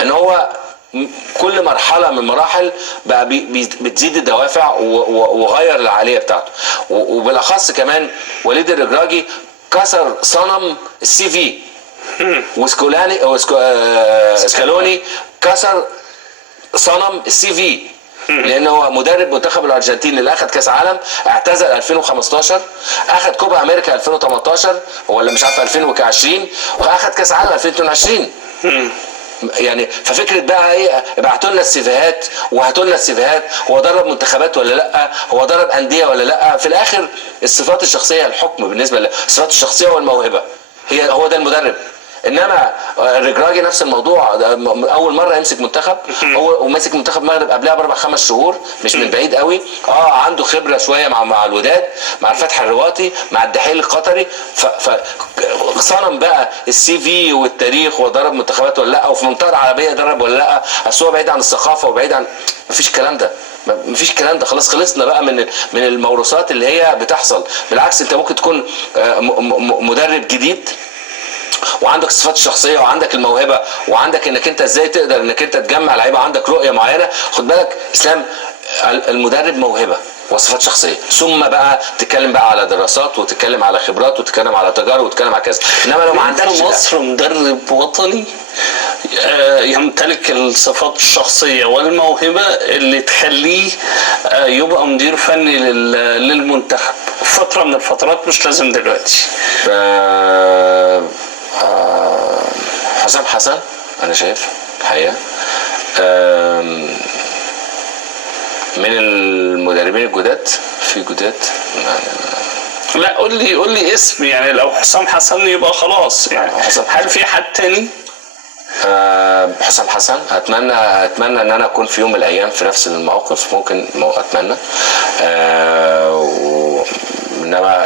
ان هو كل مرحله من مراحل بقى بتزيد الدوافع وغير العقليه بتاعته، وبالاخص كمان وليد الرجراجي كسر صنم السي في، وسكالوني كسر صنم السي في، لان هو مدرب منتخب الارجنتين اللي اخذ كاس عالم، اعتزل 2015، اخذ كوبا امريكا 2018 ولا مش عارف 2020، واخذ كاس عالم 2022. يعني ففكره بقى ايه، ابعتوا لنا السيفيهات وهاتوا لنا السيفيهات، هو درب منتخبات ولا لا، هو درب انديه ولا لا، في الاخر الصفات الشخصيه الحكم بالنسبه للصفات الشخصيه والموهبه هو ده المدرب. انما الرجراجي نفس الموضوع، اول مره يمسك منتخب، هو وماسك منتخب المغرب قبلها باربع خمس شهور، مش من بعيد قوي. عنده خبره شويه مع الوداد، مع الفتح الرواطي، مع الدحيل القطري، صنم بقى السي في والتاريخ، وضرب منتخبات ولا لا، وفي المنطقه العربيه درب ولا لا، اصل هو بعيد عن الثقافه وبعيد عن، مفيش الكلام ده، مفيش الكلام ده، خلاص خلصنا بقى من الموروثات اللي هي بتحصل. بالعكس انت ممكن تكون مدرب جديد وعندك الصفات الشخصيه وعندك الموهبه وعندك انك انت ازاي تقدر انك انت تجمع لعيبه، عندك رؤيه معينه. خد بالك اسلام، المدرب موهبه وصفات شخصيه، ثم بقى تتكلم بقى على دراسات وتتكلم على خبرات وتتكلم على تجارب وتتكلم على كذا. انما لو ما عندكش مصر مدرب وطني يمتلك الصفات الشخصيه والموهبه اللي تخليه يبقى مدير فني للمنتخب فتره من الفترات، مش لازم دلوقتي. حسام حسن انا شايف الحقيقه من المدربين الجداد، في جداد. لا قول لي اسم، يعني لو حسام حسن يبقى خلاص يعني. هل في حد تاني؟ حسام حسن اتمنى ان انا اكون في يوم من الايام في نفس الموقف، ممكن اتمنى.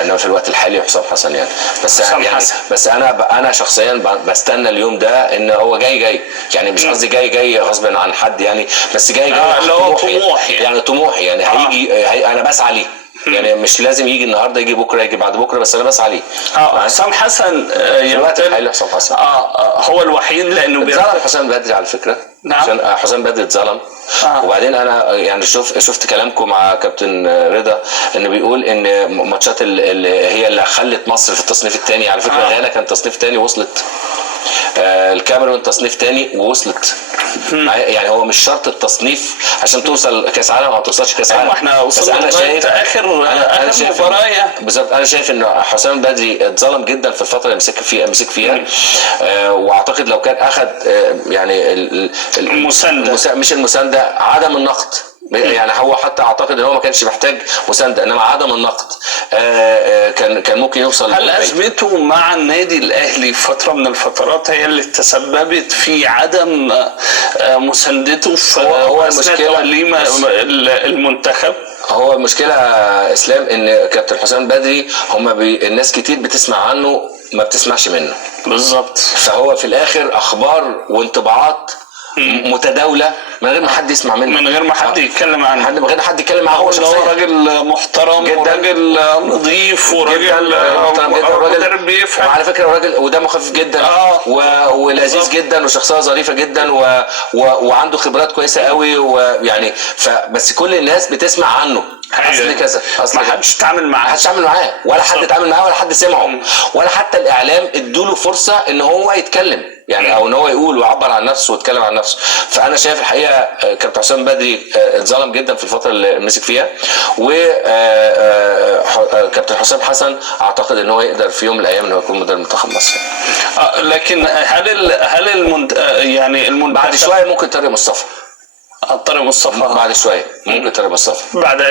انما في الوقت الحالي حسام حسن يعني. بس انا شخصيا بستنى اليوم ده، ان هو جاي يعني، مش قصدي جاي غصبا عن حد يعني، بس جاي اللي هو طموحي يعني هيجي انا بسعى ليه يعني، مش لازم يجي النهارده، يجي بكره، يجي بعد بكره، بس انا بسعى ليه. حسام حسن في الوقت الحالي حسام حسن هو الوحيد، لانه اتظلم حسام بدري على فكره. نعم. حسام بدري اتظلم. وبعدين انا يعني شفت كلامكم مع كابتن رضا، انه بيقول ان ماتشات اللي هي اللي خلت مصر في التصنيف الثاني، على فكره غانا كان تصنيف ثاني وصلت، الكاميرون تصنيف ثاني ووصلت. يعني هو مش شرط التصنيف عشان توصل كاس عالم او توصلش كاس عالم. احنا وصلنا لغايه اخر مباراه. بالظبط، انا شايف ان حسام بدري اتظلم جدا في الفتره اللي مسك فيها. واعتقد لو كان اخذ يعني المسانده، مش المسانده، عدم النقد يعني. هو حتى اعتقد ان هو ما كانش محتاج مسانده، انما عدم النقد كان ممكن يوصل. هل ازمته مع النادي الاهلي في فتره من الفترات هي اللي تسببت في عدم مساندته في المشكله المنتخب؟ هو المشكله اسلام ان كابتن حسام بدري الناس كتير بتسمع عنه، ما بتسمعش منه. بالظبط. فهو في الاخر اخبار وانطباعات متداوله من غير ما حد يسمع منه، من غير ما حد يتكلم عنه، من غير ما حد يتكلم معاه. هو راجل محترم جدا، وراجل نظيف، وراجل محترم جدا، وراجل بيفهم، وعلى فكره راجل ودمه خفيف جدا، ولذيذ جدا، وشخصيه ظريفه جدا، وعنده خبرات كويسه قوي، ويعني بس كل الناس بتسمع عنه. اصل كذا، ما حدش اتعامل معاه، ولا حد اتعامل معاه، ولا حد سمعه، ولا حتى الاعلام ادوله فرصه ان هو يتكلم يعني، او ان هو يقول ويعبر عن نفسه ويتكلم عن نفسه. فانا شايف الحقيقه كابتن حسام بدري اتظلم جدا في الفتره اللي مسك فيها. وكابتن حسام حسن اعتقد ان هو يقدر في يوم من الايام انه يكون مدرب منتخب مصر. لكن هل المنتخب بعد شويه ممكن طارق مصطفى. بعد شويه ممكن طارق مصطفى بعد